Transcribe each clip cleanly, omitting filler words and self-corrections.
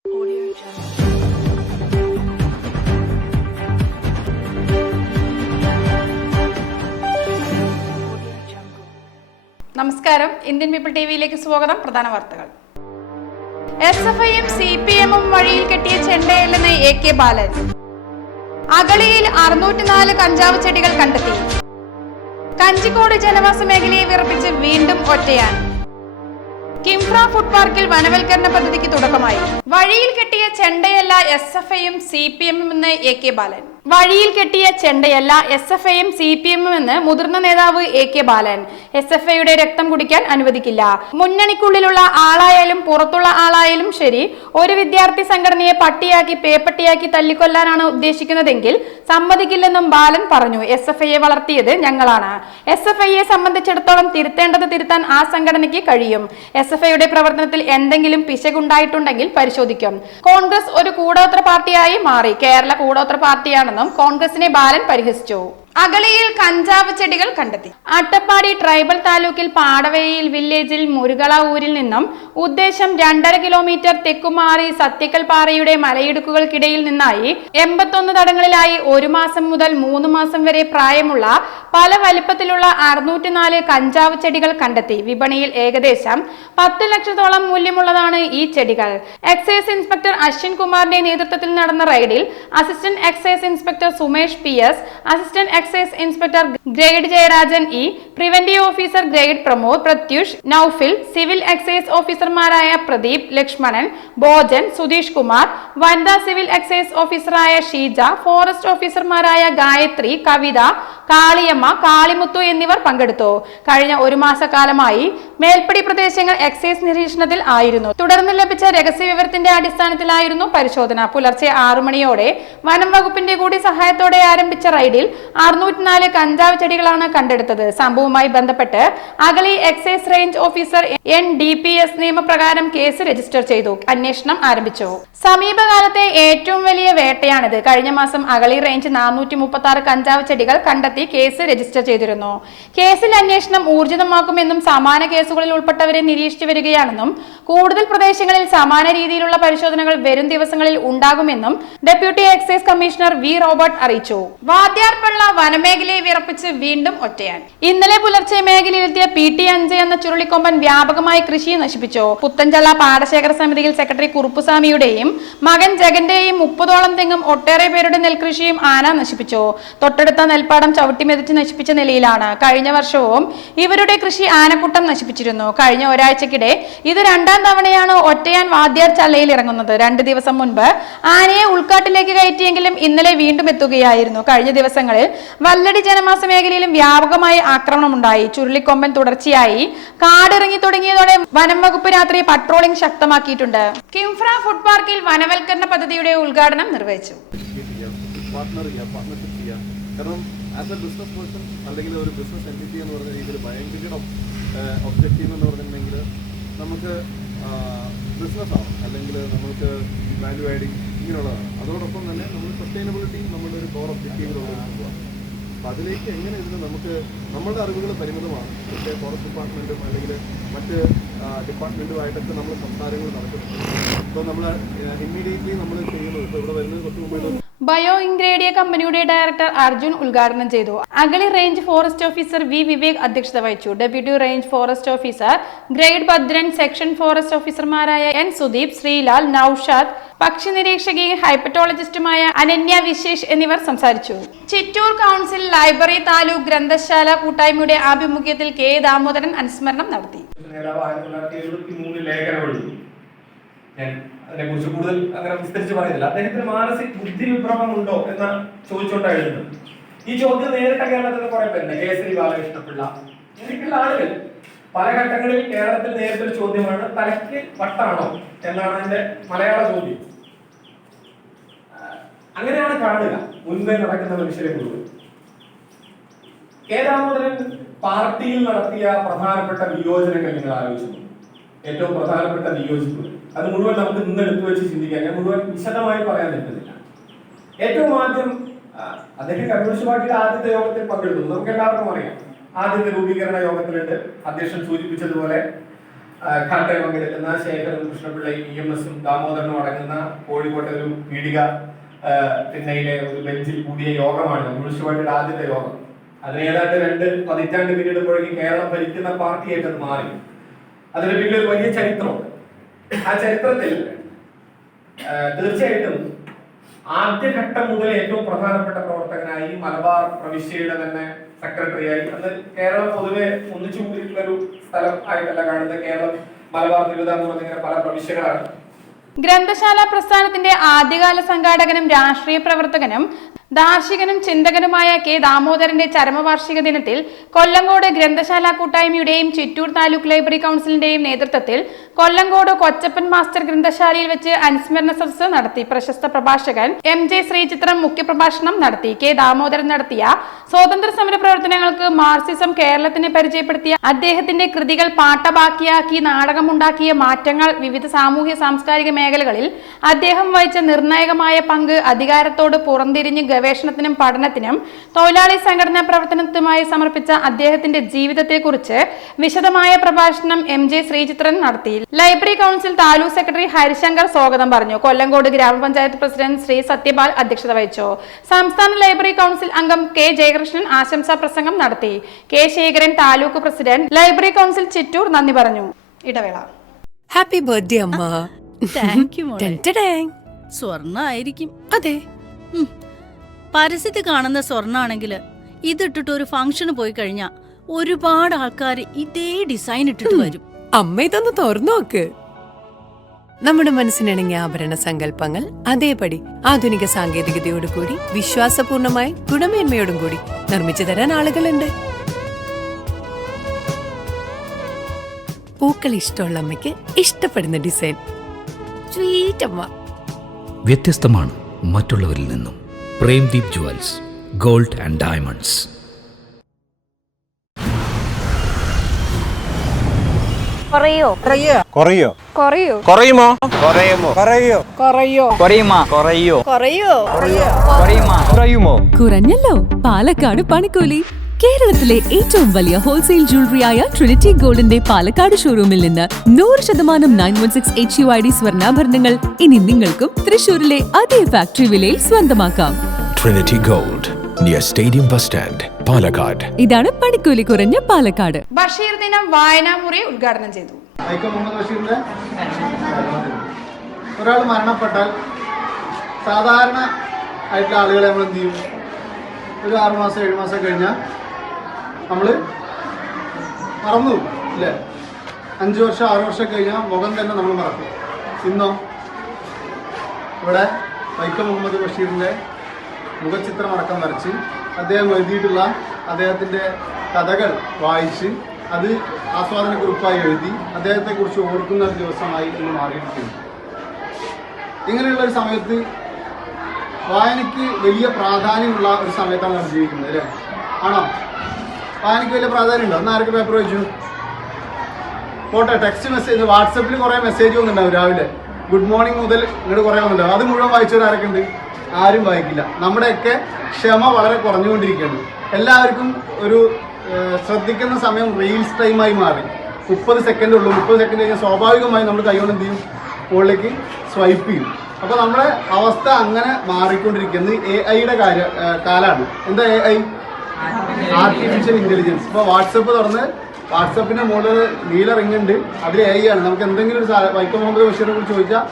നമസ്കാരം, Indian people ടിവിയിലേക്ക് സ്വാഗതം. പ്രധാന വാർത്തകൾ. SFIയും CPMും വഴിയിൽ കെട്ടിയ ചെണ്ടയല്ലെന്ന് AK ബാലൻ. അഗളിയിൽ 604 കഞ്ചാവ് ചെടികൾ കണ്ടെത്തി. കഞ്ചിക്കോട് ജനവാസ മേഖലയെ വിറപ്പിച്ച് വീണ്ടും ഒറ്റയാൻ. കിംഫ്ര ഫുഡ് പാർക്കിൽ വനവൽക്കരണ പദ്ധതിക്ക് തുടക്കമായി. വഴിയിൽ കെട്ടിയ ചെണ്ടയല്ല SFIയും CPMും എന്ന് AK ബാലൻ. വഴിയിൽ കെട്ടിയ ചെണ്ടയല്ല SFIയും CPMും എന്ന് മുതിർന്ന നേതാവ് AK ബാലൻ. SFIയുടെ രക്തം കുടിക്കാൻ അനുവദിക്കില്ല. മുന്നണിക്കുള്ളിലുള്ള ആളായാലും പുറത്തുള്ള ആളായാലും ശരി, ഒരു വിദ്യാർത്ഥി സംഘടനയെ പട്ടിയാക്കി പേപ്പട്ടിയാക്കി തല്ലിക്കൊല്ലാനാണ് ഉദ്ദേശിക്കുന്നതെങ്കിൽ സമ്മതിക്കില്ലെന്നും ബാലൻ പറഞ്ഞു. SFIയെ വളർത്തിയത് ഞങ്ങളാണ്. SFIയെ സംബന്ധിച്ചിടത്തോളം തിരുത്തേണ്ടത് തിരുത്താൻ ആ സംഘടനയ്ക്ക് കഴിയും. SFIയുടെ പ്രവർത്തനത്തിൽ എന്തെങ്കിലും പിശകുണ്ടായിട്ടുണ്ടെങ്കിൽ പരിശോധിക്കും. കോൺഗ്രസ് ഒരു കൂടോത്ര പാർട്ടിയായി മാറി. കേരള കൂടോത്ര പാർട്ടിയാണെന്നും കോൺഗ്രസിനെ ബാലൻ പരിഹസിച്ചു. അഗളിയിൽ കഞ്ചാവ് ചെടികൾ കണ്ടെത്തി. അട്ടപ്പാടി ട്രൈബൽ താലൂക്കിൽ പാടവയിൽ വില്ലേജിൽ മുരുകള ഊരിൽ നിന്നും ഉദ്ദേശം 2.5 കിലോമീറ്റർ തെക്കുമാറി സത്യക്കൽ പാറയുടെ മലയിടുക്കുകൾക്കിടയിൽ നിന്നായി 81 തടങ്ങളിലായി 1 മാസം മുതൽ 3 മാസം വരെ പ്രായമുള്ള പല വലിപ്പത്തിലുള്ള 604 കഞ്ചാവ് ചെടികൾ കണ്ടെത്തി. വിപണിയിൽ ഏകദേശം 10 ലക്ഷത്തോളം മൂല്യമുള്ളതാണ് ഈ ചെടികൾ. എക്സൈസ് ഇൻസ്പെക്ടർ അശ്വിൻ കുമാറിന്റെ നേതൃത്വത്തിൽ നടന്ന റെയ്ഡിൽ assistant excise inspector Sumesh PS, assistant excise inspector grade Jayarajan E, preventive officer grade Pramod, Pratyush, Naufil, civil excise ഓഫീസർമാരായ പ്രദീപ്, ലക്ഷ്മണൻ, ഭോജൻ, സുധീഷ് കുമാർ, വനിതാ സിവിൽ എക്സൈസ് ഓഫീസറായ ഷീജ, ഫോറസ്റ്റ് ഓഫീസർമാരായ ഗായത്രി, കവിത, കാളിയമ്മ, കാളിമുത്തു എന്നിവർ പങ്കെടുത്തു. കഴിഞ്ഞ 1 മാസക്കാലമായി മേൽപ്പടി പ്രദേശങ്ങൾ എക്സൈസ് നിരീക്ഷണത്തിൽ ആയിരുന്നു. തുടർന്ന് ലഭിച്ച രഹസ്യ വിവരത്തിന്റെ അടിസ്ഥാനത്തിലായിരുന്നു പരിശോധന. പുലർച്ചെ 6 മണിയോടെ വനം വകുപ്പിന്റെ കൂടി സഹായത്തോടെ ആരംഭിച്ച റെയ്ഡിൽ 604 കഞ്ചാവ് ചെടികളാണ് കണ്ടെടുത്തത്. സംഭവവുമായി ബന്ധപ്പെട്ട് Agali excise range officer NDPS നിയമപ്രകാരം കേസ് രജിസ്റ്റർ ചെയ്തു. അന്വേഷണം ആരംഭിച്ചു. സമീപകാലത്തെ ഏറ്റവും വലിയ വേട്ടയാണിത്. കഴിഞ്ഞ മാസം അഗളി റേഞ്ച് 436 കഞ്ചാവ് ചെടികൾ കണ്ടെത്തി കേസ് രജിസ്റ്റർ ചെയ്തിരുന്നു. കേസിൽ അന്വേഷണം ഊർജിതമാക്കുമെന്നും സമാന കേസുകളിൽ ഉൾപ്പെട്ടവരെ നിരീക്ഷിച്ചു വരികയാണെന്നും കൂടുതൽ പ്രദേശങ്ങളിൽ സമാന രീതിയിലുള്ള പരിശോധനകൾ വരും ദിവസങ്ങളിൽ ഉണ്ടാകുമെന്നും deputy excise commissioner V Robert അറിയിച്ചു. വാദ്യാർപ്പള്ള വനമേഖലയെ വിറപ്പിച്ച് വീണ്ടും ഒറ്റയാൻ. ഇന്നലെ പുലർച്ചെ മേഖലയിലെത്തിയ PT5 എന്ന ചുരുളിക്കൊമ്പൻ വ്യാപകമായി കൃഷി നശിപ്പിച്ചു. പുത്തഞ്ചള്ള പാടശേഖര സമിതിയിൽ സെക്രട്ടറി കുറുപ്പുസ്വാമിയുടെയും മകൻ ജഗന്റെയും 30ഓളം തെങ്ങും ഒട്ടേറെ പേരുടെ നെൽകൃഷിയും ആന നശിപ്പിച്ചു. തൊട്ടടുത്ത നെൽപ്പാടം ചവിട്ടിമെതിച്ച് നശിപ്പിച്ച നിലയിലാണ്. കഴിഞ്ഞ വർഷവും ഇവരുടെ കൃഷി ആനക്കൂട്ടം നശിപ്പിച്ചിരുന്നു. കഴിഞ്ഞ ഒരാഴ്ചക്കിടെ ഇത് 2ാം തവണയാണ് ഒറ്റയാൻ വാദ്യാർ ചള്ളയിൽ ഇറങ്ങുന്നത്. 2 ദിവസം മുൻപ് ആനയെ ഉൾക്കാട്ടിലേക്ക് കയറ്റിയെങ്കിലും ഇന്നലെ വീണ്ടും എത്തുകയായിരുന്നു. കഴിഞ്ഞ ദിവസങ്ങളിൽ വല്ലടി ജനവാസ മേഖലയിലും വ്യാപകമായി ആക്രമണമുണ്ടായി. ചുരുളിക്കൊമ്പൻ തുടർച്ചയായി കാടിറങ്ങി തുടങ്ങിയതോടെ വനം വകുപ്പ് രാത്രി പട്രോളിംഗ് ശക്തമാക്കിയിട്ടുണ്ട്. കിംഫ്ര ഫുഡ് പാർക്കിൽ വനവൽക്കരണ പദ്ധതിയുടെ ഉദ്ഘാടനം നിർവഹിച്ചു. കാരണം ആസ് എ ബിസിനസ് പേഴ്സൺ അല്ലെങ്കിൽ ഒരു ബിസിനസ് എൻറ്റിറ്റി എന്ന് പറഞ്ഞ രീതിയിൽ ഭയങ്കര ഒബ്ജക്റ്റീവ് എന്ന് പറഞ്ഞിട്ടുണ്ടെങ്കിൽ നമുക്ക് ബിസിനസ്സാണ് അല്ലെങ്കിൽ നമുക്ക് വാല്യൂ ആഡിങ് ഇങ്ങനെയുള്ളതാണ്. അതോടൊപ്പം തന്നെ നമ്മൾ സസ്റ്റൈനബിലിറ്റി നമ്മുടെ ഒരു കോർ ഒബ്ജക്റ്റീവിലുള്ള സംഭവമാണ്. അപ്പോൾ അതിലേക്ക് എങ്ങനെ ഇതിന് നമുക്ക് നമ്മളുടെ അറിവുകൾ പരിമിതമാണ്. പക്ഷേ ഫോറസ്റ്റ് ഡിപ്പാർട്ട്മെൻറ്റും അല്ലെങ്കിൽ മറ്റ് ഡിപ്പാർട്ട്മെൻറ്റുമായിട്ടൊക്കെ നമ്മൾ സംസാരങ്ങൾ നടക്കുന്നുണ്ട്. ഇപ്പോൾ നമ്മൾ ഇമ്മീഡിയറ്റ്ലി നമ്മൾ ചെയ്യുന്നത് ഇപ്പോൾ ഇവിടെ വരുന്നത് കുറച്ച് മുമ്പ് ബയോ ഇൻഗ്രീഡിയ കമ്പനിയുടെ ഡയറക്ടർ അർജുൻ ഉദ്ഘാടനം ചെയ്തു. Agali range forest officer V Vivek അധ്യക്ഷത വഹിച്ചു. Deputy range forest officer grade Bhadran, section forest ഓഫീസർമാരായ N സുദീപ്, ശ്രീലാൽ, നൌഷാദ്, പക്ഷി നിരീക്ഷകയും ഹൈപ്പറ്റോളജിസ്റ്റുമായ അനന്യ വിശേഷ് എന്നിവർ സംസാരിച്ചു. ചിറ്റൂർ കൗൺസിൽ ലൈബ്രറി താലൂക്ക് ഗ്രന്ഥശാല കൂട്ടായ്മയുടെ ആഭിമുഖ്യത്തിൽ K ദാമോദരൻ അനുസ്മരണം നടത്തി. ഞാൻ അതിനെക്കുറിച്ച് കൂടുതൽ അങ്ങനെ വിസ്തരിച്ച് പറയുന്നില്ല. അദ്ദേഹത്തിന് മാനസിക ബുദ്ധി വിഭ്രമം ഉണ്ടോ എന്ന് ചോദിച്ചുകൊണ്ടാണ് എഴുതുന്നത്. ഈ ചോദ്യം നേരിട്ട കേരളത്തിൽ കുറെ പേരുണ്ട്. കേസരി ബാലകൃഷ്ണപിള്ള എനിക്കുള്ള ആളുകൾ പല ഘട്ടങ്ങളിൽ കേരളത്തിൽ നേരിട്ടൊരു ചോദ്യമാണ്, തലയ്ക്ക് വട്ടാണോ എന്നാണ് അതിന്റെ മലയാള ചോദ്യം. അങ്ങനെയാണ് കാണുക മുൻപേ നടക്കുന്ന മനുഷ്യരെ മുഴുവൻ. K ദാമോദരൻ പാർട്ടിയിൽ നടത്തിയ പ്രധാനപ്പെട്ട വിയോജനങ്ങൾ നിങ്ങൾ ആലോചിച്ചു. ഏറ്റവും പ്രധാനപ്പെട്ട വിയോജിപ്പ് അത് മുഴുവൻ നമുക്ക് ഇന്ന് എടുത്തു വെച്ച് ചിന്തിക്കാൻ ഞാൻ മുഴുവൻ വിശദമായി പറയാൻ നിൽക്കുന്നില്ല. ഏറ്റവും ആദ്യം അദ്ദേഹം കമ്മ്യൂണിസ്റ്റ് പാർട്ടിയുടെ ആദ്യത്തെ യോഗത്തിൽ പങ്കെടുത്തു. നമുക്ക് എല്ലാവർക്കും അറിയാം. ആദ്യത്തെ രൂപീകരണ യോഗത്തിലുണ്ട്. അധ്യക്ഷൻ സൂചിപ്പിച്ചതുപോലെ ഘട്ടം പങ്കെടുക്കുന്ന ശേഖരനും കൃഷ്ണപിള്ളയും EMS-ഉം ദാമോദരനും അടങ്ങുന്ന കോഴിക്കോട്ടെ ഒരു പീഡിക തിണ്ണയിലെ ഒരു ബെഞ്ചിൽ കൂടിയ യോഗമാണ് മുനിസിപ്പാലിറ്റിയുടെ ആദ്യത്തെ യോഗം. അതിന് ഏതാണ്ട് 2 പതിറ്റാണ്ട് പിന്നിടുമ്പോഴേക്കും കേരളം ഭരിക്കുന്ന പാർട്ടിയായിട്ട് അത് മാറി. അതിന് പിന്നിൽ ഒരു വലിയ ചരിത്രമുണ്ട്. ആ ചരിത്രത്തിൽ തീർച്ചയായിട്ടും ആദ്യഘട്ടം മുതൽ ഏറ്റവും പ്രധാനപ്പെട്ട പ്രവർത്തകനായി മലബാർ പ്രവിശ്യയുടെ തന്നെ സെക്രട്ടറിയായി, അന്ന് കേരളം പൊതുവെ ഒന്നിച്ചു കൂടിയിട്ടുള്ള ഒരു സ്ഥലം ആയിട്ടല്ല കാണുന്നത്. കേരളം, മലബാർ, തിരുവിതാംകൂർ എന്നിങ്ങനെ പല പ്രവിശ്യകളാണ്. ഗ്രന്ഥശാല പ്രസ്ഥാനത്തിന്റെ ആദ്യകാല സംഘാടകനും രാഷ്ട്രീയ പ്രവർത്തകനും ദാർശനികനും ചിന്തകനുമായ കെ ദാമോദരന്റെ ചരമവാർഷിക ദിനത്തിൽ കൊല്ലങ്കോട് ഗ്രന്ഥശാല കൂട്ടായ്മയുടെയും ചിറ്റൂർ താലൂക്ക് ലൈബ്രറി കൗൺസിലിന്റെയും നേതൃത്വത്തിൽ കൊല്ലങ്കോട് കൊച്ചപ്പൻ മാസ്റ്റർ ഗ്രന്ഥശാലയിൽ വെച്ച് അനുസ്മരണ സദസ്സ് നടത്തി. പ്രശസ്ത പ്രഭാഷകൻ MJ ശ്രീചിത്രം മുഖ്യപ്രഭാഷണം നടത്തി. കെ ദാമോദരൻ നടത്തിയ സ്വാതന്ത്ര്യ സമര പ്രവർത്തനങ്ങൾക്ക് മാർക്സിസം കേരളത്തിന് പരിചയപ്പെടുത്തിയ അദ്ദേഹത്തിന്റെ കൃതികൾ പാട്ടബാക്കിയാക്കി നാടകമുണ്ടാക്കിയ മാറ്റങ്ങൾ, വിവിധ സാമൂഹ്യ സാംസ്കാരിക മേഖലകളിൽ അദ്ദേഹം വഹിച്ച നിർണായകമായ പങ്ക്, അധികാരത്തോട് പുറംതിരിഞ്ഞ് ഗവേഷണത്തിനും പഠനത്തിനും തൊഴിലാളി സംഘടനാ പ്രവർത്തനത്തിനുമായി സമർപ്പിച്ച അദ്ദേഹത്തിന്റെ ജീവിതത്തെക്കുറിച്ച് വിശദമായ പ്രഭാഷണം MJ ശ്രീചിത്രൻ നടത്തി. Library council taluk secretary Harishankar സ്വാഗതം പറഞ്ഞു. കൊല്ലങ്കോട് ഗ്രാമപഞ്ചായത്ത് പ്രസിഡന്റ് ശ്രീ സത്യപാൽ അധ്യക്ഷത വഹിച്ചു. സംസ്ഥാന ലൈബ്രറി കൗൺസിൽ അംഗം K ജയകൃഷ്ണൻ ആശംസാ പ്രസംഗം നടത്തി. K Sekharan taluk president, library council Chittur നന്ദി പറഞ്ഞു. ഇടവേള. ഹാപ്പി ബർത്ത്ഡേ അമ്മ. താങ്ക് യു മോളെ. സ്വർണ്ണ ആയിരിക്കും. അതെ, പരസ്യത്തിൽ കാണുന്ന സ്വർണ്ണാണെങ്കിൽ ഇതിട്ടിട്ട് ഒരു ഫംഗ്ഷന് പോയി കഴിഞ്ഞാ ഒരുപാട് ആൾക്കാർ ഇതേ ഡിസൈൻ ഇട്ടിട്ട് വരും. അമ്മ ഇതൊന്ന് തുറന്നു നോക്ക്. നമ്മുടെ മനസ്സിനിണങ്ങിയ ആഭരണ സങ്കല്പങ്ങൾ അതേപടി ആധുനിക സാങ്കേതികതയോടുകൂടി വിശ്വാസപൂർണമായി ഗുണമേന്മയോടും കൂടി നിർമ്മിച്ചു തരാൻ ആളുകളുണ്ട്. പൂക്കൾ ഇഷ്ടമുള്ള അമ്മയ്ക്ക് ഇഷ്ടപ്പെടുന്ന ഡിസൈൻ. സ്വീറ്റ് അമ്മ. വ്യത്യസ്തമാണ് മറ്റുള്ളവരിൽ നിന്നും. Premdeep jewels, gold and diamonds. കുറഞ്ഞല്ലോ പാലക്കാട് പണിക്കൂലി. കേരളത്തിലെ ഏറ്റവും വലിയ ഹോൾസെയിൽ ജ്വല്ലറിയായ ട്രിനിറ്റി ഗോൾഡിന്റെ പാലക്കാട് ഷോറൂമിൽ നിന്ന് 100% 916 HUID സ്വർണ്ണാഭരണങ്ങൾ ഇനി നിങ്ങൾക്കും തൃശൂരിലെ അതേ ഫാക്ടറി വിലയിൽ സ്വന്തമാക്കാം. Trinity gold, near stadium bus stand, Palakkad. ഇതാണ് പണിക്കൂലി കുറഞ്ഞ പാലക്കാട്. ബഷീർ ദിനം വായനാമുറി ഉദ്ഘാടനം ചെയ്തു. മുഹമ്മദ് ബഷീറിന്റെ ഒരാൾ മരണപ്പെട്ടാൽ സാധാരണ ആയിട്ടുള്ള ആളുകളെ നമ്മൾ എന്ത് ചെയ്യും? ഒരു 6 മാസം 7 മാസം കഴിഞ്ഞാൽ നമ്മൾ മറന്നു ഇല്ലേ? 5 വർഷം 6 വർഷം കഴിഞ്ഞാൽ മുഖം തന്നെ നമ്മൾ മറക്കും. ഇന്നോ ഇവിടെ വൈക്കം മുഹമ്മദ് ബഷീറിൻ്റെ മുഖചിത്രം അടക്കം വരച്ച് അദ്ദേഹം എഴുതിയിട്ടുള്ള അദ്ദേഹത്തിൻ്റെ കഥകൾ വായിച്ച് അത് ആസ്വാദനക്കുറിപ്പായി എഴുതി അദ്ദേഹത്തെക്കുറിച്ച് ഓർക്കുന്ന ഒരു ദിവസമായി ഇന്ന് മാറിയിട്ടുണ്ട്. ഇങ്ങനെയുള്ള ഒരു സമയത്ത് വായനയ്ക്ക് വലിയ പ്രാധാന്യമുള്ള ഒരു സമയത്താണ് നമ്മൾ ജീവിക്കുന്നത് അല്ലേ? ആണോ? വായനയ്ക്ക് വലിയ പ്രാധാന്യം ഉണ്ടോ? അന്ന് ആർക്ക് പേപ്പർ വായിച്ചു? പോട്ടെ, ടെക്സ്റ്റ് മെസ്സേജ്, വാട്സപ്പിൽ കുറേ മെസ്സേജ് വന്നിട്ടുണ്ടാവും രാവിലെ. ഗുഡ് മോർണിംഗ് മുതൽ ഇങ്ങോട്ട് കുറേ വന്നിട്ടുണ്ടാവും. അത് മുഴുവൻ വായിച്ചവരാരൊക്കെ ഉണ്ട്? ആരും വായിക്കില്ല. നമ്മുടെയൊക്കെ ക്ഷമ വളരെ കുറഞ്ഞുകൊണ്ടിരിക്കുകയാണ്. എല്ലാവർക്കും ഒരു ശ്രദ്ധിക്കുന്ന സമയം റീൽസ് ടൈമായി മാറി. 30 സെക്കൻഡ് ഉള്ളൂ. 30 സെക്കൻഡ് കഴിഞ്ഞാൽ സ്വാഭാവികമായി നമ്മൾ കൈകൊണ്ട് എന്ത് ചെയ്യും? മുകളിലേക്ക് സ്വൈപ്പ് ചെയ്യും. അപ്പോൾ നമ്മുടെ അവസ്ഥ അങ്ങനെ മാറിക്കൊണ്ടിരിക്കുന്നത് AI-യുടെ കാലമാണ്. എന്താ AI? Artificial intelligence. ഇപ്പോൾ വാട്സപ്പ് തുറന്ന് വാട്സപ്പിൻ്റെ മുകളിൽ നീല റിങ് ഉണ്ട്, അതിൽ AI ആണ്. നമുക്ക് എന്തെങ്കിലും ഒരു വൈക്കം മുഹമ്മദ് ബഷീറിനെ കുറിച്ച് ചോദിച്ചാൽ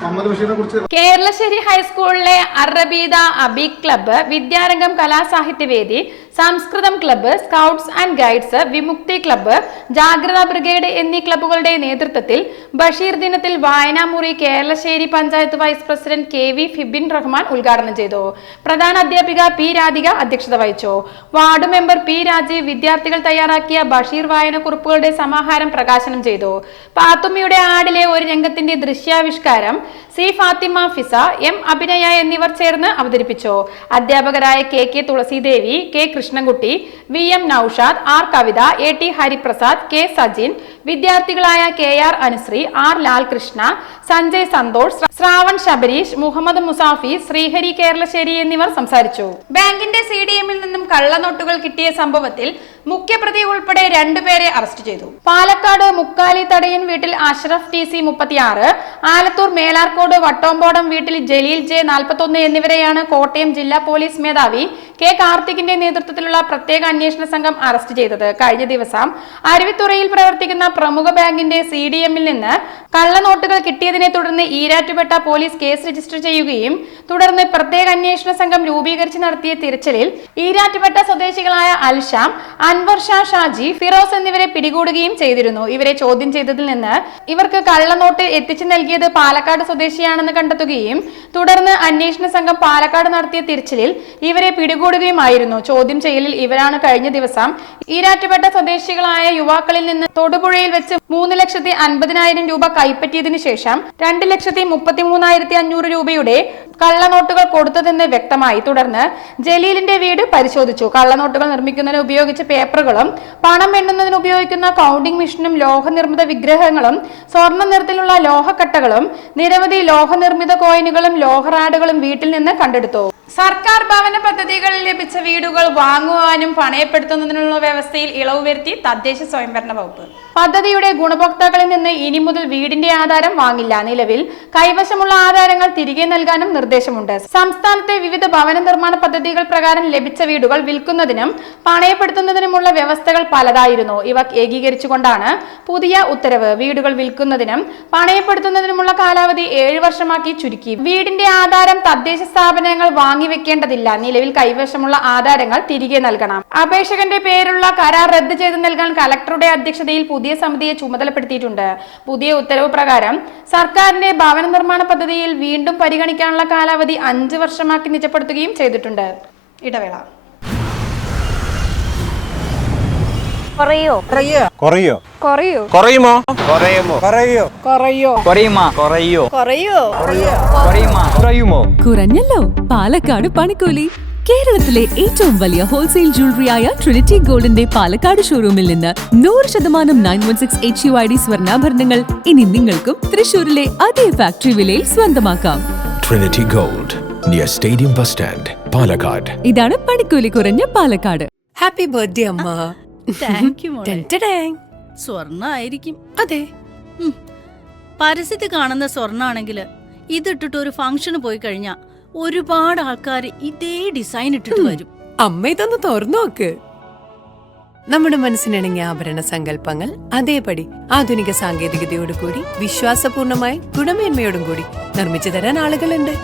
മുഹമ്മദ് ബഷീറിനെ കുറിച്ച്. കേരളശ്ശേരി ഹൈസ്കൂളിലെ അറബീദ അബീക് club, Vidyarangam Kalasahithyavedi, Samskritham club, scouts and guides, Vimukthi club, Jagratha brigade എന്നീ ക്ലബ്ബുകളുടെ നേതൃത്വത്തിൽ ബഷീർ ദിനത്തിൽ വായനാമുറി Keralassery panchayat vice president KV Fibin Rahman ഉദ്ഘാടനം ചെയ്തു. പ്രധാന അധ്യാപിക P രാധിക അധ്യക്ഷത വഹിച്ചു. വാർഡ് മെമ്പർ P രാജീവ് വിദ്യാർത്ഥികൾ തയ്യാറാക്കിയ ബഷീർ വായന കുറിപ്പുകളുടെ സമാഹാരം പ്രകാശനം ചെയ്തു. പാത്തുമ്മയുടെ ആടിലെ ഒരു രംഗത്തിന്റെ ദൃശ്യാവിഷ്കാരം C ഫാത്തിമ ഫിസ, M അഭിനയ എന്നിവർ ചേർന്ന് അവതരിപ്പിച്ചു. അധ്യാപകരായ KK തുളസീദേവി, K Krishnankutty, VM Naushad, R Kavitha, AT Hariprasad, K Sajin, വിദ്യാർത്ഥികളായ KR Anusree, R Lalkrishna, Sanjay Santhosh, Shravan Sabareesh, Muhammad മുസാഫി, Sreehari Keralassery എന്നിവർ സംസാരിച്ചു. ബാങ്കിന്റെ CDMൽ നിന്നും കള്ളനോട്ടുകൾ കിട്ടിയ സംഭവത്തിൽ മുഖ്യപ്രതി ഉൾപ്പെടെ 2 പേരെ അറസ്റ്റ് ചെയ്തു. പാലക്കാട് മുക്കാലി തടയൻ വീട്ടിൽ അഷ്റഫ് TC 36, ആലത്തൂർ മേലാർക്കോട് വട്ടോമ്പോടം വീട്ടിൽ ജലീൽ J 41 എന്നിവരെയാണ് കോട്ടയം ജില്ലാ പോലീസ് മേധാവി K കാർത്തികിന്റെ നേതൃത്വത്തിലുള്ള പ്രത്യേക അന്വേഷണ സംഘം അറസ്റ്റ് ചെയ്തത്. കഴിഞ്ഞ ദിവസം അരുവിത്തുറയിൽ പ്രവർത്തിക്കുന്ന പ്രമുഖ ബാങ്കിന്റെ CDMൽ നിന്ന് കള്ളനോട്ടുകൾ കിട്ടിയതിനെ തുടർന്ന് ഈരാറ്റുപേട്ട പോലീസ് കേസ് രജിസ്റ്റർ ചെയ്യുകയും തുടർന്ന് പ്രത്യേക അന്വേഷണ സംഘം രൂപീകരിച്ച് നടത്തിയ തിരച്ചിലിൽ ഈരാറ്റുപേട്ട സ്വദേശികളായ അൽഷാം, അൻവർ ഷാ, ഷാജി, ഫിറോസ് എന്നിവരെ പിടികൂടുകയും ചെയ്തിരുന്നു. ഇവരെ ചോദ്യം ചെയ്തതിൽ നിന്ന് ഇവർക്ക് കള്ളനോട്ട് എത്തിച്ചു നൽകിയത് പാലക്കാട് സ്വദേശിയാണെന്ന് കണ്ടെത്തുകയും തുടർന്ന് അന്വേഷണ സംഘം പാലക്കാട് നടത്തിയ തിരച്ചിലിൽ ഇവരെ പിടികൂടുകയുമായിരുന്നു. ചോദ്യം ചെയ്യലിൽ ഇവരാണ് കഴിഞ്ഞ ദിവസം ഈരാറ്റുപേട്ട സ്വദേശികളായ യുവാക്കളിൽ നിന്ന് തൊടുപുഴയിൽ വെച്ച് 3,50,000 രൂപ കൈപ്പറ്റിയതിനു ശേഷം 2,33,500 രൂപയുടെ കള്ളനോട്ടുകൾ കൊടുത്തതെന്ന് വ്യക്തമായി. തുടർന്ന് ജലീലിന്റെ വീട് പരിശോധിച്ചു. കള്ളനോട്ടുകൾ നിർമ്മിക്കുന്നതിന് ഉപയോഗിച്ച പേപ്പറുകളും പണം എണ്ണുന്നതിന് ഉപയോഗിക്കുന്ന കൗണ്ടിംഗ് മെഷീനും ലോഹനിർമ്മിത വിഗ്രഹങ്ങളും സ്വർണ്ണ നിറത്തിലുള്ള ലോഹക്കട്ടകളും നിരവധി ലോഹനിർമ്മിത കോയിനുകളും ലോഹറാഡുകളും വീട്ടിൽ നിന്ന് കണ്ടെടുത്തു. സർക്കാർ ഭവന പദ്ധതികളിൽ ലഭിച്ച വീടുകൾ വാങ്ങുവാനും പണയപ്പെടുത്തുന്നതിനുള്ള വ്യവസ്ഥയിൽ ഇളവ് വരുത്തി തദ്ദേശ സ്വയംഭരണ വകുപ്പ്. പദ്ധതിയുടെ ഗുണഭോക്താക്കളിൽ നിന്ന് ഇനി മുതൽ വീടിന്റെ ആധാരം വാങ്ങില്ല. നിലവിൽ കൈവശമുള്ള ആധാരങ്ങൾ തിരികെ നൽകാനും നിർദ്ദേശമുണ്ട്. സംസ്ഥാനത്തെ വിവിധ ഭവന നിർമ്മാണ പദ്ധതികൾ പ്രകാരം ലഭിച്ച വീടുകൾ വിൽക്കുന്നതിനും പണയപ്പെടുത്തുന്നതിനുമുള്ള വ്യവസ്ഥകൾ പലതായിരുന്നു. ഇവ ഏകീകരിച്ചുകൊണ്ടാണ് പുതിയ ഉത്തരവ്. വീടുകൾ വിൽക്കുന്നതിനും പണയപ്പെടുത്തുന്നതിനുമുള്ള കാലാവധി 7 വർഷമാക്കി ചുരുക്കി. വീടിന്റെ ആധാരം തദ്ദേശ സ്ഥാപനങ്ങൾ വാങ്ങിവെക്കേണ്ടതില്ല. നിലവിൽ കൈവശമുള്ള ആധാരങ്ങൾ തിരികെ നൽകണം. അപേക്ഷകന്റെ പേരുള്ള കരാർ റദ്ദ് ചെയ്ത് നൽകാൻ കലക്ടറുടെ അധ്യക്ഷതയിൽ പുതിയ സമിതിയെ ചുമതലപ്പെടുത്തിയിട്ടുണ്ട്. പുതിയ ഉത്തരവ് പ്രകാരം സർക്കാരിന്റെ ഭവന നിർമ്മാണ പദ്ധതിയിൽ വീണ്ടും പരിഗണിക്കാനുള്ള കാലാവധി 5 വർഷമാക്കി നിജപ്പെടുത്തുകയും ചെയ്തിട്ടുണ്ട്. ഇടവേള. കുറഞ്ഞല്ലോ പാലക്കാട് പണിക്കൂലി. കേരളത്തിലെ ഏറ്റവും വലിയ ഹോൾസെയിൽ ജ്വല്ലറിയായ ട്രിനിറ്റി ഗോൾഡിന്റെ പാലക്കാട് ഷോറൂമിൽ നിന്ന് 100% 916 HUID സ്വർണ്ണാഭരണങ്ങൾ ഇനി നിങ്ങൾക്കും തൃശൂരിലെ അതേ ഫാക്ടറി വിലയിൽ സ്വന്തമാക്കാം. Trinity Gold, near Stadium Bus Stand, Palakkad. ഇതാണ് പണിക്കൂലി കുറഞ്ഞ പാലക്കാട്. ഹാപ്പി ബർത്ത്ഡേ അമ്മ. താങ്ക് യു മോളെ. ടെൻറ്റഡാങ്. സ്വർണ്ണ ആയിരിക്കും. അതെ. പരസ്യത്തിൽ കാണുന്ന സ്വർണ്ണാണെങ്കിൽ ഇതിട്ടിട്ട് ഒരു ഫംഗ്ഷന് പോയി കഴിഞ്ഞാ ഒരുപാട് ആൾക്കാർ ഇതേ ഡിസൈൻ ഇട്ടിട്ട് വരും. അമ്മ ഇതൊന്ന് തുറന്നു നോക്ക്. നമ്മുടെ മനസ്സിനിണങ്ങിയ ആഭരണ സങ്കല്പങ്ങൾ അതേപടി ആധുനിക സാങ്കേതികതയോടുകൂടി വിശ്വാസപൂർണമായി ഗുണമേന്മയോടും കൂടി നിർമ്മിച്ചു തരാൻ ആളുകളുണ്ട്.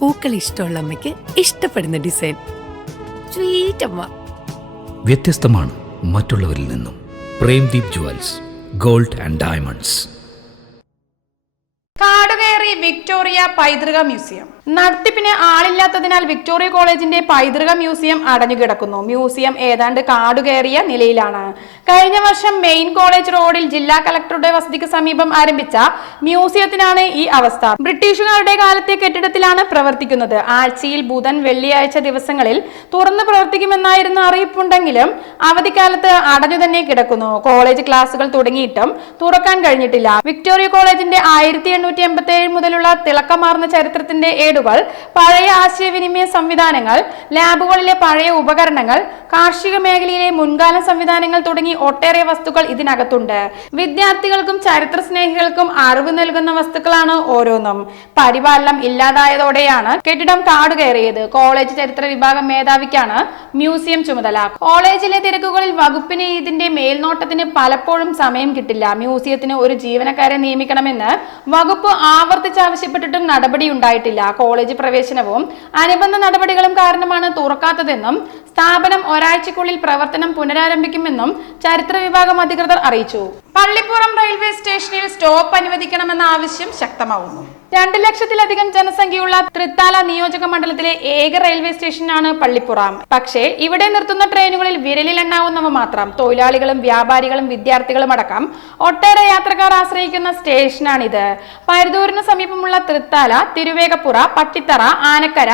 പൂക്കൾ ഇഷ്ടമുള്ള അമ്മയ്ക്ക് ഇഷ്ടപ്പെടുന്ന ഡിസൈൻ. സ്വീറ്റ് അമ്മ. വ്യത്യസ്തമാണ് മറ്റുള്ളവരിൽ നിന്നും. Premdeep jewels, gold and diamonds. കാടുകയറി വിക്ടോറിയ പൈതൃക മ്യൂസിയം. നടത്തിപ്പിന് ആളില്ലാത്തതിനാൽ വിക്ടോറിയ കോളേജിന്റെ പൈതൃക മ്യൂസിയം അടഞ്ഞുകിടക്കുന്നു. മ്യൂസിയം ഏതാണ്ട് കാടുകയറിയ നിലയിലാണ്. കഴിഞ്ഞ വർഷം മെയിൻ കോളേജ് റോഡിൽ ജില്ലാ കളക്ടറുടെ വസതിക്ക് സമീപം ആരംഭിച്ച മ്യൂസിയത്തിനാണ് ഈ അവസ്ഥ. ബ്രിട്ടീഷുകാരുടെ കാലത്തെ കെട്ടിടത്തിലാണ് പ്രവർത്തിക്കുന്നത്. ആഴ്ചയിൽ ബുധൻ, വെള്ളിയാഴ്ച ദിവസങ്ങളിൽ തുറന്നു പ്രവർത്തിക്കുമെന്നായിരുന്നു അറിയിപ്പുണ്ടെങ്കിലും അവധിക്കാലത്ത് അടഞ്ഞു തന്നെ കിടക്കുന്നു. കോളേജ് ക്ലാസുകൾ തുടങ്ങിയിട്ടും തുറക്കാൻ കഴിഞ്ഞിട്ടില്ല. വിക്ടോറിയ കോളേജിന്റെ 1887 മുതലുള്ള തിളക്കമാർന്ന ചരിത്രത്തിന്റെ ഏടുകൾ, പഴയ ആശയവിനിമയ സംവിധാനങ്ങൾ, ലാബുകളിലെ പഴയ ഉപകരണങ്ങൾ, കാർഷിക മേഖലയിലെ മുൻകാല സംവിധാനങ്ങൾ തുടങ്ങി ഒട്ടേറെ വസ്തുക്കൾ ഇതിനകത്തുണ്ട്. വിദ്യാർത്ഥികൾക്കും ചരിത്ര സ്നേഹികൾക്കും അറിവ് നൽകുന്ന വസ്തുക്കളാണ് ഓരോന്നും. പരിപാലനം ഇല്ലാതായതോടെയാണ് കെട്ടിടം കാടുകയറിയത്. കോളേജ് ചരിത്ര വിഭാഗം മേധാവിക്കാണ് മ്യൂസിയം ചുമതല. കോളേജിലെ തിരക്കുകളിൽ വകുപ്പിന് ഇതിന്റെ മേൽനോട്ടത്തിന് പലപ്പോഴും സമയം കിട്ടില്ല. മ്യൂസിയത്തിന് ഒരു ജീവനക്കാരെ നിയമിക്കണമെന്ന് വകുപ്പ് ആവർത്തിച്ചാവശ്യപ്പെട്ടിട്ടും നടപടിയുണ്ടായിട്ടില്ല. കോളേജ് പ്രവേശനവും അനുബന്ധ നടപടികളും കാരണമാണ് തുറക്കാത്തതെന്നും സ്ഥാപനം ഒരാഴ്ചക്കുള്ളിൽ പ്രവർത്തനം പുനരാരംഭിക്കുമെന്നും ചരിത്ര വിഭാഗം അധികൃതർ അറിയിച്ചു. പള്ളിപ്പുറം റെയിൽവേ സ്റ്റേഷനിൽ സ്റ്റോപ്പ് അനുവദിക്കണമെന്ന ആവശ്യം ശക്തമാവുന്നു. 2 ലക്ഷത്തിലധികം ജനസംഖ്യയുള്ള തൃത്താല നിയോജക മണ്ഡലത്തിലെ ഏക റെയിൽവേ സ്റ്റേഷനാണ് പള്ളിപ്പുറം. പക്ഷേ ഇവിടെ നിർത്തുന്ന ട്രെയിനുകളിൽ വിരലിലെണ്ണാവുന്നവ മാത്രം. തൊഴിലാളികളും വ്യാപാരികളും വിദ്യാർത്ഥികളും അടക്കം ഒട്ടേറെ യാത്രക്കാർ ആശ്രയിക്കുന്ന സ്റ്റേഷനാണിത്. പരുതൂരിന് സമീപമുള്ള തൃത്താല, തിരുവേഗപ്പുറ, പട്ടിത്തറ, ആനക്കര,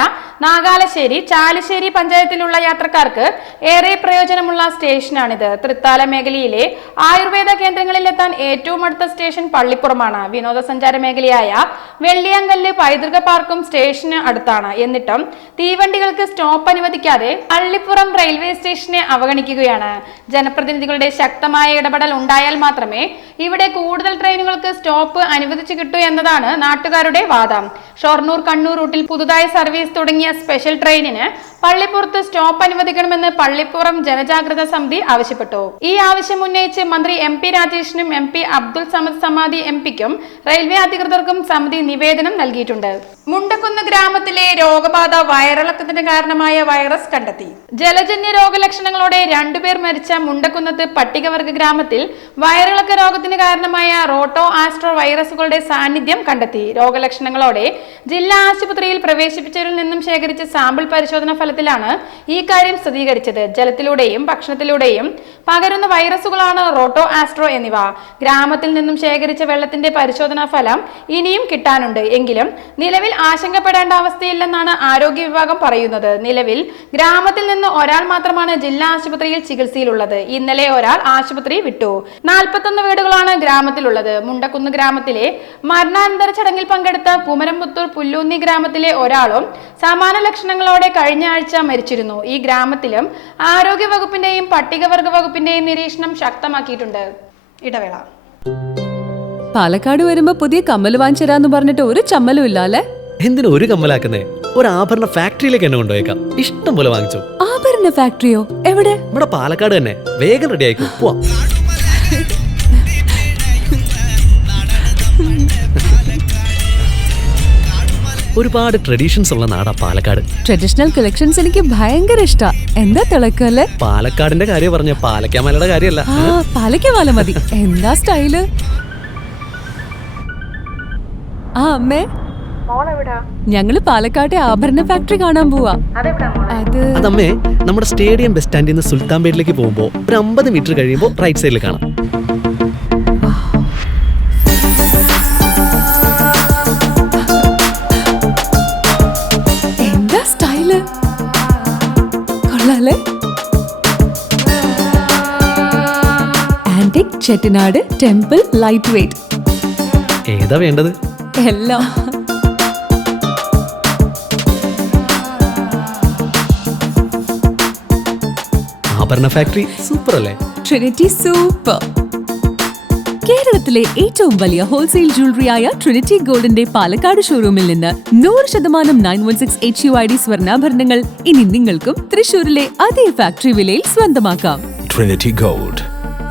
നാഗാലശ്ശേരി, ചാലിശ്ശേരി പഞ്ചായത്തിലുള്ള യാത്രക്കാർക്ക് ഏറെ പ്രയോജനമുള്ള സ്റ്റേഷനാണിത്. തൃത്താല മേഖലയിലെ ആയുർവേദ കേന്ദ്രങ്ങളിലെത്താൻ ഏറ്റവും അടുത്ത സ്റ്റേഷൻ പള്ളിപ്പുറമാണ്. വിനോദസഞ്ചാര മേഖലയായ വെള്ളിയാങ്കല്ല് പൈതൃക പാർക്കും സ്റ്റേഷന് അടുത്താണ്. എന്നിട്ടും തീവണ്ടികൾക്ക് സ്റ്റോപ്പ് അനുവദിക്കാതെ പള്ളിപ്പുറം റെയിൽവേ സ്റ്റേഷനെ അവഗണിക്കുകയാണ്. ജനപ്രതിനിധികളുടെ ശക്തമായ ഇടപെടൽ ഉണ്ടായാൽ മാത്രമേ ഇവിടെ കൂടുതൽ ട്രെയിനുകൾക്ക് സ്റ്റോപ്പ് അനുവദിച്ചു കിട്ടൂ എന്നതാണ് നാട്ടുകാരുടെ വാദം. ഷൊർണൂർ കണ്ണൂർ റൂട്ടിൽ പുതുതായി സർവീസ് തുടങ്ങിയ സ്പെഷ്യൽ ട്രെയിനിന് പള്ളിപ്പുറത്ത് സ്റ്റോപ്പ് അനുവദിക്കണമെന്ന് പള്ളിപ്പുറം ജനജാഗ്രത സമിതി ആവശ്യപ്പെട്ടു. ഈ ആവശ്യം ഉന്നയിച്ച് മന്ത്രി MP രാജേഷിനും MP അബ്ദുൾ സമദ് സമാദി MPക്കും റെയിൽവേ അധികൃതർക്കും സമിതി നിവേദനം നൽകിയിട്ടുണ്ട്. മുണ്ടക്കുന്ന് ഗ്രാമത്തിലെ രോഗബാധ വയറിളക്കത്തിന് കാരണമായ വൈറസ് കണ്ടെത്തി. ജലജന്യ രോഗലക്ഷണങ്ങളോടെ 2 പേർ മരിച്ച മുണ്ടക്കുന്നത്ത് പട്ടികവർഗ ഗ്രാമത്തിൽ വയറിളക്ക രോഗത്തിന് കാരണമായ റോട്ടോ ആസ്ട്രോ വൈറസുകളുടെ സാന്നിധ്യം കണ്ടെത്തി. രോഗലക്ഷണങ്ങളോടെ ജില്ലാ ആശുപത്രിയിൽ പ്രവേശിപ്പിച്ചവരിൽ നിന്നും ശേഖരിച്ച സാമ്പിൾ പരിശോധന ഫലത്തിലാണ് ഈ കാര്യം സ്ഥിരീകരിച്ചത്. ജലത്തിലൂടെയും ഭക്ഷണത്തിലൂടെയും പകരുന്ന വൈറസുകളാണ് റോട്ടോ ആസ്ട്രോ എന്നിവ. ഗ്രാമത്തിൽ നിന്നും ശേഖരിച്ച വെള്ളത്തിന്റെ പരിശോധനാ ഫലം ഇനിയും കിട്ടാനുണ്ട്. എങ്കിലും നിലവിൽ ആശങ്കപ്പെടേണ്ട അവസ്ഥയില്ലെന്നാണ് ആരോഗ്യ വിഭാഗം പറയുന്നത്. നിലവിൽ ഗ്രാമത്തിൽ നിന്ന് ഒരാൾ മാത്രമാണ് ജില്ലാ ആശുപത്രിയിൽ ചികിത്സയിലുള്ളത്. ഇന്നലെ ഒരാൾ ആശുപത്രി വിട്ടു. 41 വീടുകളാണ് ഗ്രാമത്തിലുള്ളത്. മുണ്ടക്കുന്ന് ഗ്രാമത്തിലെ മരണാനന്തര ചടങ്ങിൽ പങ്കെടുത്ത കുമരംപുത്തൂർ പുല്ലൂന്നി ഗ്രാമത്തിലെ ഒരാളും സമാന ലക്ഷണങ്ങളോടെ കഴിഞ്ഞ ആഴ്ച മരിച്ചിരുന്നു. ഈ ഗ്രാമത്തിലും ആരോഗ്യ വകുപ്പിന്റെയും പട്ടികവർഗ വകുപ്പിന്റെയും നിരീക്ഷണം ശക്തമാക്കിയിട്ടുണ്ട്. ഇടവേള. പാലക്കാട് വരുമ്പോ പുതിയ കമ്മൽ വാങ്ങിച്ചരാന്ന് പറഞ്ഞിട്ട് ഒരു ചമ്മലും ഇല്ല അല്ലേ? എന്തിനാ ഒരു കമ്മലാക്കുന്നേ? ഒരു ആഭരണ ഫാക്ടറിയിലേക്ക് എന്നെ കൊണ്ടുപോയേക്കാം. ഇഷ്ടം പോലെ വാങ്ങിച്ചു. ആഭരണ ഫാക്ടറിയോ? എവിടെ? ഇവിടെ പാലക്കാട് തന്നെ. വേഗം റെഡി ആയിക്കോ, പോവാം. ഒരുപാട് ട്രഡീഷൻസ് ഉള്ള നാടാ പാലക്കാട്. ട്രഡീഷണൽ കളക്ഷൻസ് എനിക്ക് ഭയങ്കര ഇഷ്ടാ. എന്താ തിളക്കല്ലേ? പാലക്കാടിന്റെ കാര്യം പറഞ്ഞ പാലക്കാമലയുടെ കാര്യമല്ല. പാലക്കാമല മതി. എന്താ സ്റ്റൈല്? അമ്മേ, ഞങ്ങള് പാലക്കാട്ടെ ആഭരണ ഫാക്ടറി കാണാൻ പോവാ. അതമ്മേ, നമ്മുടെ സ്റ്റേഡിയം ബസ് സ്റ്റാൻഡിൽ നിന്ന് സുൽത്താൻപേട്ടിലേക്ക് പോകുമ്പോ ഒരു 50 മീറ്റർ കഴിയുമ്പോ റൈറ്റ് സൈഡിൽ കാണാം. എന്താ സ്റ്റൈല്? കൊള്ളാലേ? Antique Chettinad temple light weight. ഏതാ വേണ്ടത്? എല്ലാം. ആഭരണ ഫാക്ടറി സൂപ്പർ അല്ലേ? Trinity super. കേരളത്തിലെ ഏറ്റവും വലിയ ഹോൾസെയിൽ ജ്വല്ലറിയായ ട്രിനിറ്റി ഗോൾഡിന്റെ പാലക്കാട് ഷോറൂമിൽ നിന്ന് 100% 916 HUID സ്വർണ്ണാഭരണങ്ങൾ ഇനി നിങ്ങൾക്കും തൃശൂരിലെ അതേ ഫാക്ടറി വിലയിൽ സ്വന്തമാക്കാം. Trinity Gold,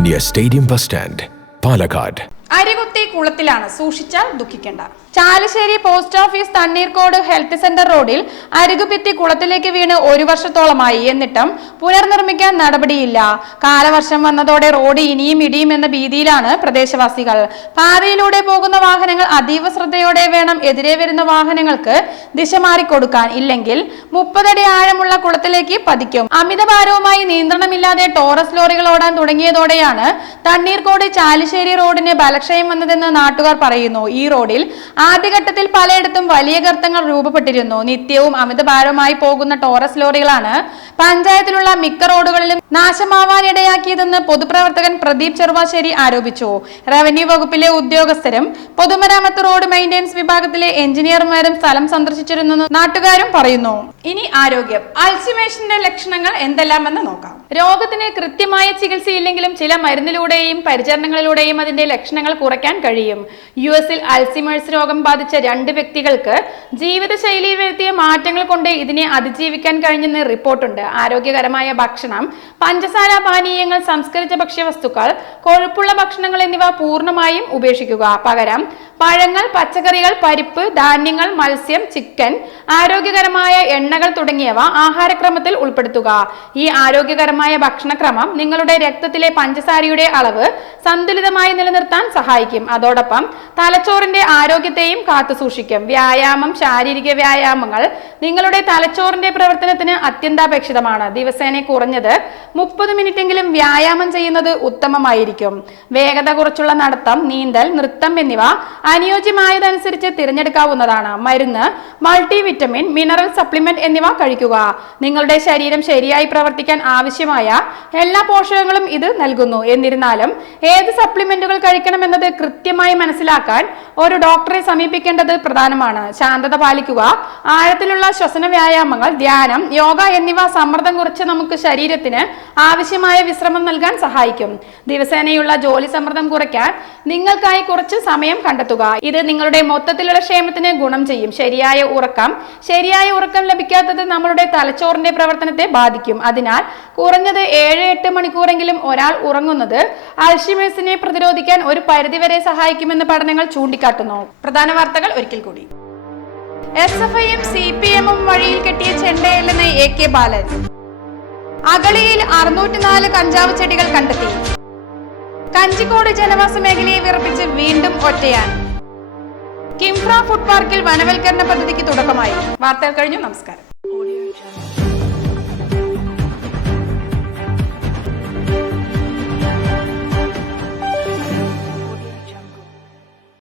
near Stadium Bus Stand, Palakkad. അരികുത്തി കുളത്തിലാണ്, സൂക്ഷിച്ചാൽ ദുഃഖിക്കേണ്ട. Chalissery post office Thanneerkode health centre റോഡിൽ അരികുപിത്തി കുളത്തിലേക്ക് വീണ് 1 വർഷത്തോളമായി. എന്നിട്ടും പുനർനിർമ്മിക്കാൻ നടപടിയില്ല. കാലവർഷം വന്നതോടെ റോഡ് ഇനിയും ഇടിയുമെന്ന ഭീതിയിലാണ് പ്രദേശവാസികൾ. പാതയിലൂടെ പോകുന്ന വാഹനങ്ങൾ അതീവ ശ്രദ്ധയോടെ വേണം എതിരെ വരുന്ന വാഹനങ്ങൾക്ക് ദിശ മാറിക്കൊടുക്കാൻ. ഇല്ലെങ്കിൽ 30 അടി ആഴമുള്ള കുളത്തിലേക്ക് പതിക്കും. അമിതഭാരവുമായി നിയന്ത്രണമില്ലാതെ ടോറസ് ലോറികൾ ഓടാൻ തുടങ്ങിയതോടെയാണ് തണ്ണീർക്കോട് ചാലിശ്ശേരി റോഡിന് ബലക്ഷയം വന്നതെന്ന് നാട്ടുകാർ പറയുന്നു. ഈ റോഡിൽ ആദ്യഘട്ടത്തിൽ പലയിടത്തും വലിയ ഗർത്തങ്ങൾ രൂപപ്പെട്ടിരുന്നു. നിത്യവും അമിതഭാരമായി പോകുന്ന ടോറസ് ലോറികളാണ് പഞ്ചായത്തിലുള്ള മിക്ക റോഡുകളിലും നാശമാവാനിടയാക്കിയതെന്ന് പൊതുപ്രവർത്തകൻ പ്രദീപ് ചെറുവാശ്ശേരി ആരോപിച്ചു. റവന്യൂ വകുപ്പിലെ ഉദ്യോഗസ്ഥരും പൊതുമരാമത്ത് റോഡ് മെയിന്റനൻസ് വിഭാഗത്തിലെ എഞ്ചിനീയർമാരും സ്ഥലം സന്ദർശിച്ചിരുന്നെന്ന് നാട്ടുകാരും പറയുന്നു. ഇനി ആരോഗ്യം. അൾസിമേഷന്റെ ലക്ഷണങ്ങൾ എന്തെല്ലാമെന്ന് നോക്കാം. രോഗത്തിന് കൃത്യമായ ചികിത്സയില്ലെങ്കിലും ചില മരുന്നിലൂടെയും പരിചരണങ്ങളിലൂടെയും അതിന്റെ ലക്ഷണങ്ങൾ കുറയ്ക്കാൻ കഴിയും. US-ൽ അൾസിമേഴ്സ് രോഗം ബാധിച്ച 2 വ്യക്തികൾക്ക് ജീവിതശൈലിയിൽ വരുത്തിയ മാറ്റങ്ങൾ കൊണ്ട് ഇതിനെ അതിജീവിക്കാൻ കഴിഞ്ഞെന്ന് റിപ്പോർട്ടുണ്ട്. ആരോഗ്യകരമായ ഭക്ഷണം, പഞ്ചസാര പാനീയങ്ങൾ, സംസ്കരിച്ച ഭക്ഷ്യവസ്തുക്കൾ, കൊഴുപ്പുള്ള ഭക്ഷണങ്ങൾ എന്നിവ പൂർണ്ണമായും ഉപേക്ഷിക്കുക. പകരം പഴങ്ങൾ, പച്ചക്കറികൾ, പരിപ്പ്, ധാന്യങ്ങൾ, മത്സ്യം, ചിക്കൻ, ആരോഗ്യകരമായ എണ്ണകൾ തുടങ്ങിയവ ആഹാരക്രമത്തിൽ ഉൾപ്പെടുത്തുക. ഈ ആരോഗ്യകരമായ ഭക്ഷണക്രമം നിങ്ങളുടെ രക്തത്തിലെ പഞ്ചസാരയുടെ അളവ് സന്തുലിതമായി നിലനിർത്താൻ സഹായിക്കും. അതോടൊപ്പം തലച്ചോറിന്റെ ആരോഗ്യത്തെയും കാത്തുസൂക്ഷിക്കും. വ്യായാമം, ശാരീരിക വ്യായാമങ്ങൾ നിങ്ങളുടെ തലച്ചോറിന്റെ പ്രവർത്തനത്തിന് അത്യന്താപേക്ഷിതമാണ്. ദിവസേന കുറഞ്ഞത് 30 മിനിറ്റെങ്കിലും വ്യായാമം ചെയ്യുന്നത് ഉത്തമമായിരിക്കും. വേഗത കുറച്ചുള്ള നടത്തം, നീന്തൽ, നൃത്തം എന്നിവ അനുയോജ്യമായതനുസരിച്ച് തിരഞ്ഞെടുക്കാവുന്നതാണ്. മരുന്ന്, മൾട്ടിവിറ്റമിൻ, മിനറൽ സപ്ലിമെന്റ് എന്നിവ കഴിക്കുക. നിങ്ങളുടെ ശരീരം ശരിയായി പ്രവർത്തിക്കാൻ ആവശ്യമായ എല്ലാ പോഷകങ്ങളും ഇത് നൽകുന്നു. എന്നിരുന്നാലും ഏത് സപ്ലിമെന്റുകൾ കഴിക്കണമെന്നത് കൃത്യമായി മനസ്സിലാക്കാൻ ഒരു ഡോക്ടറെ സമീപിക്കേണ്ടത് പ്രധാനമാണ്. ശാന്തത പാലിക്കുക, ആഴത്തിലുള്ള ശ്വസന വ്യായാമങ്ങൾ, ധ്യാനം, യോഗ എന്നിവ സമ്മർദ്ദം കുറച്ച് നമുക്ക് ശരീരത്തിന് ആവശ്യമായ വിശ്രമം നൽകാൻ സഹായിക്കും. ദിവസേനയുള്ള ജോലി സമ്മർദ്ദം കുറയ്ക്കാൻ നിങ്ങൾക്കായി കുറച്ച് സമയം കണ്ടെത്തുക. ഇത് നിങ്ങളുടെ മൊത്തത്തിലുള്ള ക്ഷേമത്തിന് ഗുണം ചെയ്യും. ശരിയായ ഉറക്കം ലഭിക്കാത്തത് നമ്മളുടെ തലച്ചോറിന്റെ പ്രവർത്തനത്തെ ബാധിക്കും. അതിനാൽ കുറഞ്ഞത് 7-8 മണിക്കൂറെങ്കിലും ഒരാൾ ഉറങ്ങുന്നത് അൽഷിമേഴ്സിനെ പ്രതിരോധിക്കാൻ ഒരു പരിധിവരെ സഹായിക്കുമെന്ന് പഠനങ്ങൾ ചൂണ്ടിക്കാട്ടുന്നു. പ്രധാന വാർത്തകൾ ഒരിക്കൽ കൂടി. SFIയും CPMും വഴിയിൽ കെട്ടിയ ചെണ്ടയല്ലെന്ന് AK ബാലൻ. അഗളിയിൽ 604 കഞ്ചാവ് ചെടികൾ കണ്ടെത്തി. കഞ്ചിക്കോട് ജനവാസ മേഖലയെ വിറപ്പിച്ച് വീണ്ടും ഒറ്റയാൻ. കിംഫ്ര ഫുഡ് പാർക്കിൽ വനവൽക്കരണ പദ്ധതിക്ക് തുടക്കമായി. വാർത്തകൾ കഴിഞ്ഞു. നമസ്കാരം.